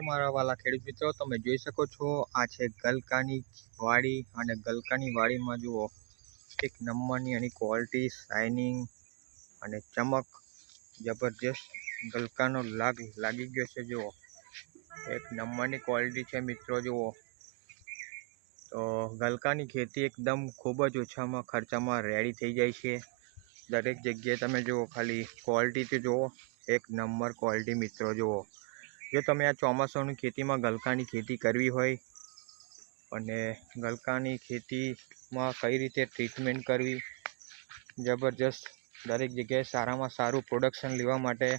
મારા વાલા ખેડૂત મિત્રો, તમે જોઈ શકો છો આ છે ગલકાની વાડી અને ગલકાની વાડીમાં જુઓ એક નંબરની એની ક્વોલિટી, શાઇનિંગ અને ચમક જબરજસ્ત ગલકાનો લાગી ગયો છે। જુઓ એક નંબરની ક્વોલિટી છે મિત્રો। જુઓ તો ગલકાની ખેતી એકદમ ખૂબ જ ઓછામાં ખર્ચામાં રેડી થઈ જાય છે। દરેક જગ્યાએ તમે જુઓ, ખાલી ક્વોલિટી તો જુઓ, એક નંબર ક્વોલિટી મિત્રો। જુઓ જો તમે આ ચોમાસાની ખેતીમાં ગલકાની ખેતી કરવી હોય અને ગલકાની ખેતીમાં કઈ રીતે ટ્રીટમેન્ટ કરવી, જબરજસ્ત દરેક જગ્યાએ સારામાં સારું પ્રોડક્શન લેવા માટે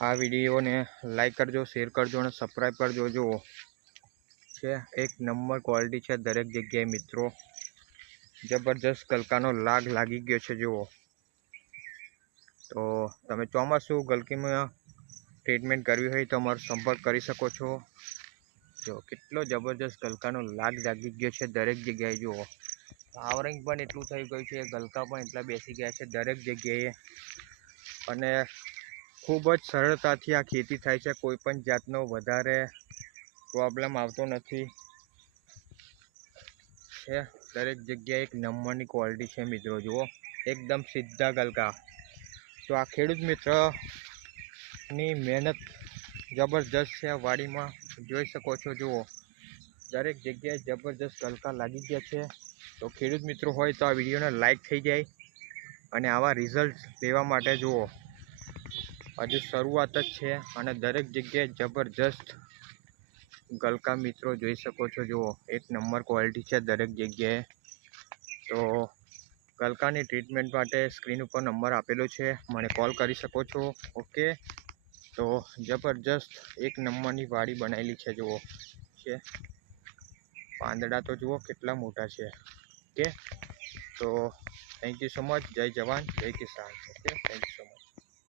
આ વિડીયોને લાઈક કરજો, શેર કરજો અને સબસ્ક્રાઈબ કરજો। જુઓ છે એક નંબર ક્વોલિટી છે દરેક જગ્યાએ મિત્રો। જબરજસ્ત ગલકાનો લાગી ગયો છે। જુઓ તો તમે ચોમાસું ગલકીમાં ટ્રીટમેન્ટ કરવી હોય તો અમારો સંપર્ક કરી શકો છો। જો કેટલો જબરજસ્ત ગલકાનો લાગી ગયો છે દરેક જગ્યાએ। જુઓ આવરિંગ પણ એટલું થઈ ગયું છે, ગલકા પણ એટલા બેસી ગયા છે દરેક જગ્યાએ અને ખૂબ જ સરળતાથી આ ખેતી થાય છે। કોઈ પણ જાતનો વધારે પ્રોબ્લેમ આવતો નથી છે। દરેક જગ્યાએ એક નંબરની ક્વોલિટી છે મિત્રો। જુઓ એકદમ સીધા ગલકા। તો આ ખેડૂત મિત્રની મહેનત જબરજસ્ત છે વાડીમાં, જોઈ શકો છો। જુઓ દરેક જગ્યાએ જબરજસ્ત ગલકા લાગી ગયા છે। તો ખેડૂત મિત્રો હોય તો આ વિડીયોને લાઈક થઈ જાય અને આવા રિઝલ્ટ લેવા માટે જુઓ હજુ શરૂઆત જ છે અને દરેક જગ્યાએ જબરજસ્ત ગલકા મિત્રો જોઈ શકો છો। જુઓ એક નંબર ક્વોલિટી છે દરેક જગ્યાએ। તો ગલકાની ટ્રીટમેન્ટ માટે સ્ક્રીન ઉપર નંબર આપેલો છે, મને કોલ કરી શકો છો। ઓકે, તો જબરજસ્ત એક નંબરની વાડી બનાવેલી છે। જુઓ છે પાંદડા તો જુઓ કેટલા મોટા છે। ઓકે, તો થેન્ક યુ સો મચ। જય જવાન જય કિસાન। Okay, thank you so much.